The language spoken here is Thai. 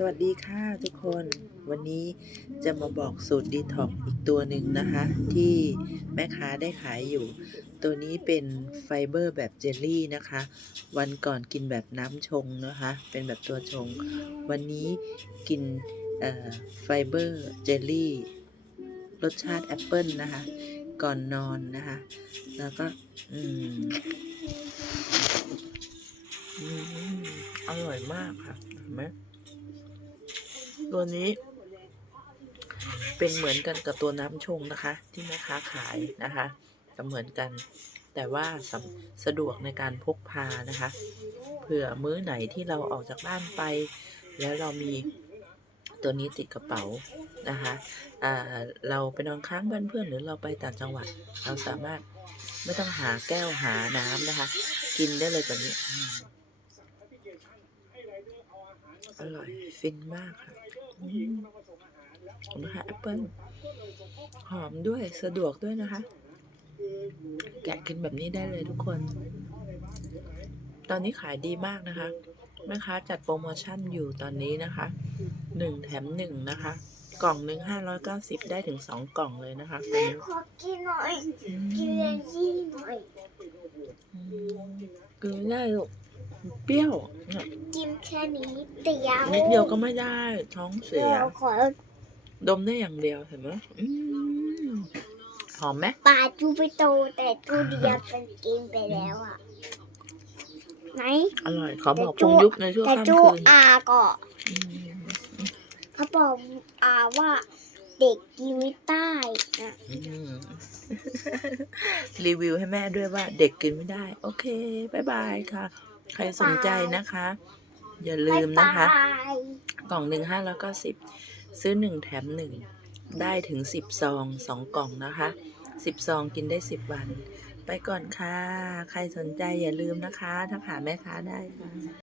สวัสดีค่ะทุกคนวันนี้จะมาบอกสูตรดีท็อกอีกตัวหนึ่งนะคะ ที่แม่ค้าได้ขายอยู่ ตัวนี้เป็นไฟเบอร์แบบเจลลี่นะคะ วันก่อนกินแบบน้ำชงนะคะ เป็นแบบตัวชง วันนี้กินเอ่อไฟเบอร์เจลลี่รสชาติแอปเปิลนะคะ ก่อนนอนนะคะ แล้วก็อืมอืมอร่อยมากค่ะเห็นไหม ตัวนี้ เป็นเหมือนกันกับตัวน้ำชงนะคะ ที่แม่ค้าขายนะคะจะเหมือนกัน แต่ว่าสสะดวกในการพกพานะคะ เผื่อมื้อไหนที่เราออกจากบ้านไป แล้วเรามีตัวนี้ติดกระเป๋านะคะเราไปนอนค้างบ้านเพื่อนหรือเราไปต่างจังหวัด เราสามารถไม่ต้องหาแก้วหาน้ำนะคะ กินได้เลยตัวนี้ อร่อย ฟินมากค่ะ ผมนะคะแอปเปิ้ลหอมด้วยสะดวกด้วยนะคะ แกะกินแบบนี้ได้เลยทุกคน ตอนนี้ขายดีมากนะคะ แม่ค้าจัดโปรโมชั่นอยู่ตอนนี้นะคะหนึ่งแถมหนึ่งนะคะ กล่องหนึ่งห้าร้อยเก้าสิบได้ถึงสองกล่องเลยนะคะตัวนี้ขอกินหน่อยกินเลซี่หน่อยอืมกินไม่ได้ลูก เปรี้ยวเนี่ยกินแค่นี้เดียวนิดเดียวก็ไม่ได้ท้องเสียเดี๋ยวขอดมได้อย่างเดียวเห็นไหมอืมหอมไหมปลาจูไปโตแต่จูเดียวเป็นกินไปแล้วอะไหนอร่อยขอบอกปรุงยุบในช่วงแต่ค่ำจูคืนอาก็อืมเขาบอกอาว่าเด็กกินไม่ได้นะอืมรีวิวให้แม่ด้วยว่าเด็กกินไม่ได้ โอเคบายบายค่ะ ใครสนใจนะคะ อย่าลืมนะคะบ๊ายบายกล่องหนึ่งห้าแล้วก็สิบซื้อหนึ่งแถมหนึ่งได้ถึงสิบซองสองกล่องนะคะสิบซองกินได้สิบวัน ไปก่อนค่ะ ใครสนใจอย่าลืมนะคะ ถ้าหาแม่ค้าได้ค่ะ